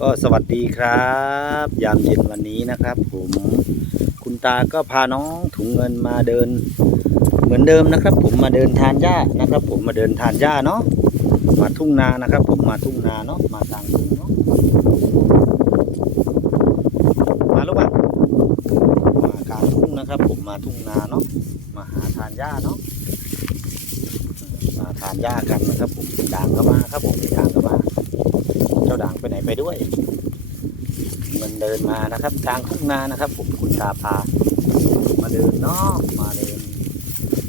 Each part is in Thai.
ก็สวัสดีครับ ยามเย็นวันนี้นะครับ ผมคุณตาก็พาน้องถุงเงินมาเดิน เหมือนเดิมนะครับ ผมมาเดินทานหญ้านะครับ ผมมาเดินทานหญ้าเนาะมาทุ่งนานะครับ ผมมาทุ่งนาเนาะมาทางทุ่งเนาะมาลูกมามากลางทุ่งนะครับ ผมมาทุ่งนาเนาะมาหาทานหญ้าเนาะมาทานหญ้ากันนะครับ ผมด่างก็มาครับ ผมด่างก็มา ไปไหนไปด้วย มันเดินมานะครับกลางทุ่งนานะครับ ผมคุณตาพา มาเดินเนาะมาเดิน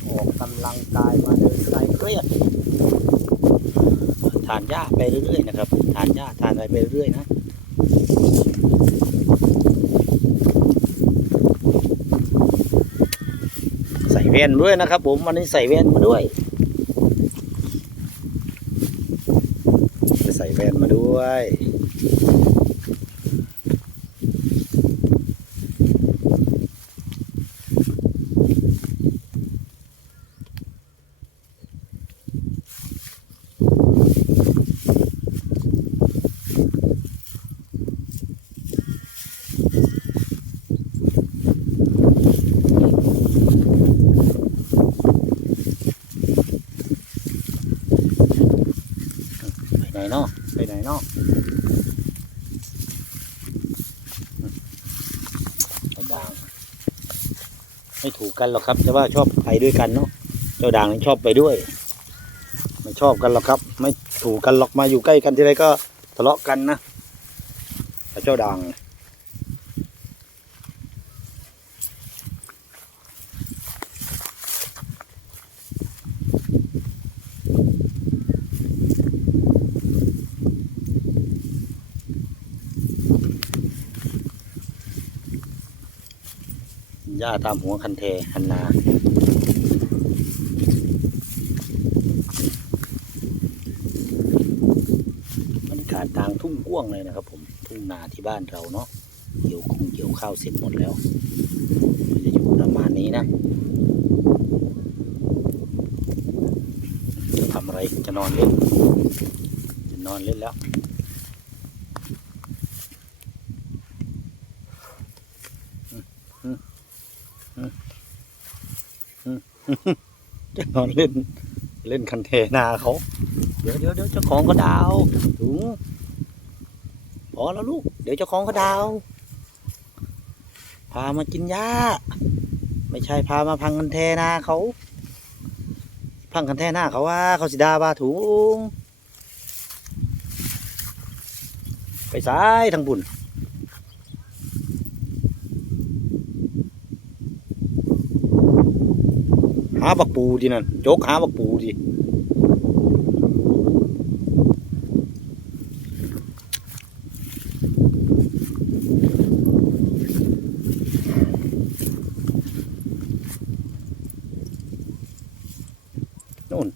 ออกกำลังกายมาเดินคลายเครียดทานหญ้าไปเรื่อยๆนะครับทานหญ้าทานอะไรไปเรื่อยๆนะใส่แว่นด้วยนะครับ ผมวันนี้ใส่แว่นมาด้วยใส่แว่นมาด้วย ไปไหนเนาะไปไหนเนาะเจ้าด่าง ไม่ถูกกันหรอกครับแต่ว่าชอบไปด้วยกันเนาะเจ้าด่างนี่ชอบไปด้วยไม่ชอบกันหรอกครับ ไม่ถูกกันหรอกมาอยู่ใกล้กันทีไรก็ทะเลาะกันนะแต่เจ้าด่าง ญ้าตามหัวคันเทคันนาบรรยากาศทางทุ่งกว้างเลยนะครับ ผมทุ่งนาที่บ้านเราเนาะเกี่ยวคงเกี่ยวข้าวเสร็จหมดแล้วมันจะอยู่ประมาณนี้นะจะทำอะไรจะนอนเล่นจะนอนเล่นแล้วอืม จะนอนเล่น เล่นคันเทนาเขา เดี๋ยวเดี๋ยวเดี๋ยวเจ้าของก็ดาวถุงพอแล้วลูก เดี๋ยวเจ้าของก็ดาว พามากินหญ้า ไม่ใช่พามาพังกันแทนาเขา พังกันแทนาเขาว่า เขาสิดาบาถุง ไปซ้ายทางบุญาบักปูดีนั่นโจกหาบักปูดีนู่น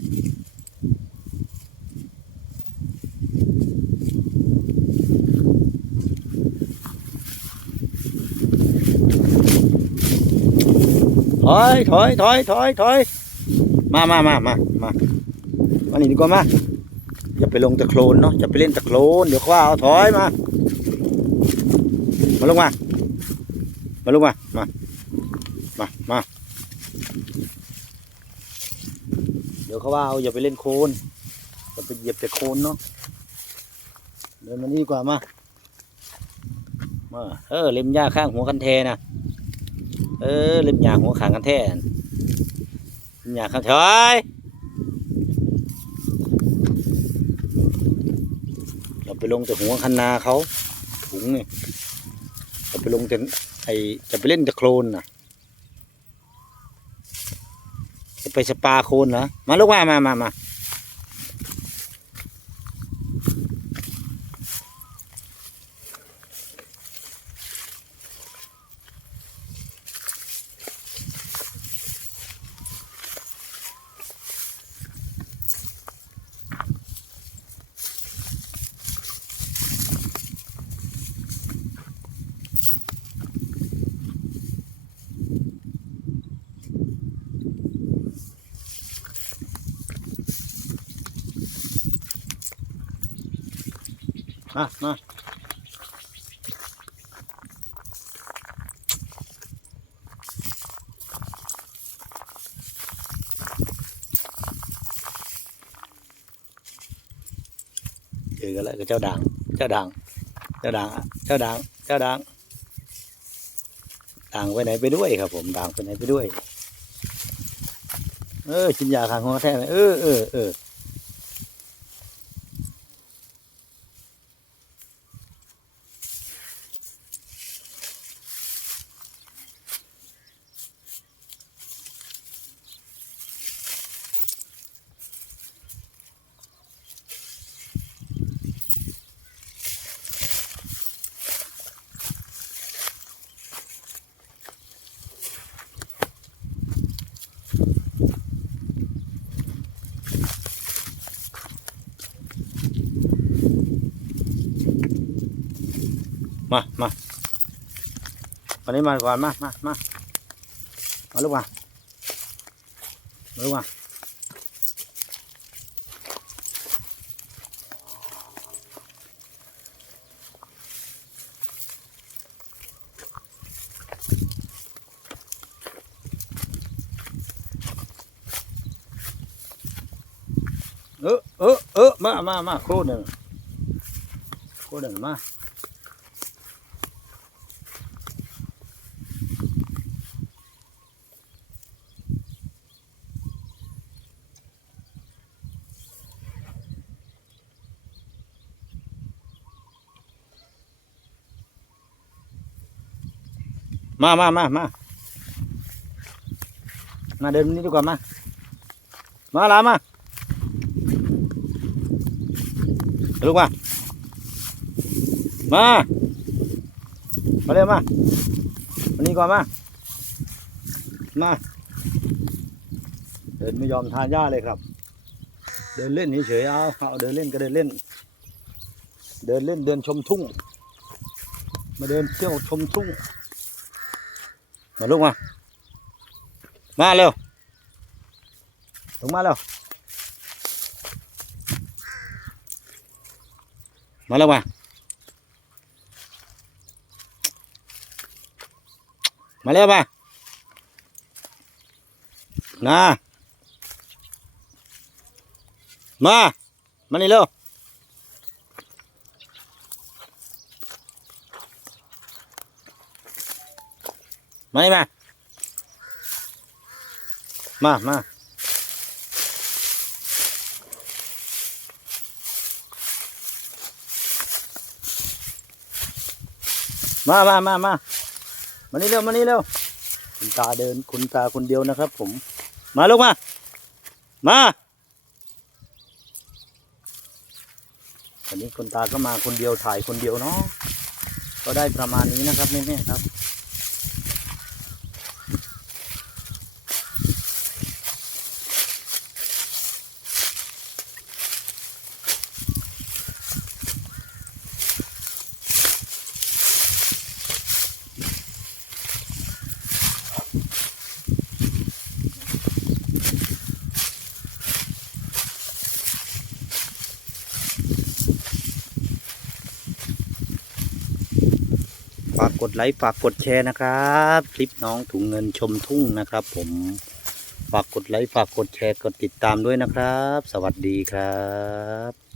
อยถอยถอยถอยถอยมามามามามามานี่ดีกว่ามาอย่าไปลงตะโคลนเนาะอย่าไปเล่นตะโคลนเดี๋ยวขาว่าเอาถอยมา มาลงมา มาลงมา มา มา มา เดี๋ยวเขาว่าเอาอย่าไปเล่นโคลนอย่าไปเหยียบแต่โคลนเนาะ เดินมานี่ดีกว่ามา มา เออ เล็มหญ้าข้างหัวกันแทนะ เออเล็มหญ้าหัวขางกันแทนหญ้าข้างถอยเราไปลงแต่หัวคันนาเขาถุงเนี่ยเราไปลงแต่ไอจะไปเล่นแต่โคลนน่ะจะไปสปาโคนเหรอมาลูกมามามามา มามาเจอกันแล้วกับเจ้าด่าง เจ้าด่าง เจ้าด่าง เจ้าด่าง เจ้าด่าง ด่างไปไหนไปด้วยครับ ผมด่างไปไหนไปด้วย เออชินยาคางหัวแท้เลยเออเออเออ มามาวันนี้มาก่อนมามามามาลูกมามาลูกมาเออเออเออมามามาโคตรหนึ่งโคตรหนึ่งมา มามามามามาเดินนี่ดีกว่ามา มาลามาลูกมา มา มาเร็วมา วันนี้ก่อนมา มา เดินไม่ยอมทานหญ้าเลยครับ เดินเล่นเฉยๆเอาเอาเดินเล่นก็เดินเล่น เดินเล่นเดินชมทุ่ง มาเดินเที่ยวชมทุ่ง มาลูกมามาเร็วลงมาเร็วมาเร็ว มามาเร็วมานะมามานี่มานี่มา มามามามามามามานี่เร็ว มานี่เร็ว คุณตาเดิน คุณตาคนเดียวนะครับผม มาลูกมา มาวันนี้คุณตาก็มาคนเดียวถ่ายคนเดียวเนาะ ก็ได้ประมาณนี้นะครับแม่ๆครับ กดไลค์ฝากกดแชร์นะครับ คลิปน้องถุงเงินชมทุ่งนะครับ ผมฝากกดไลค์ฝากกดแชร์กดติดตามด้วยนะครับ สวัสดีครับ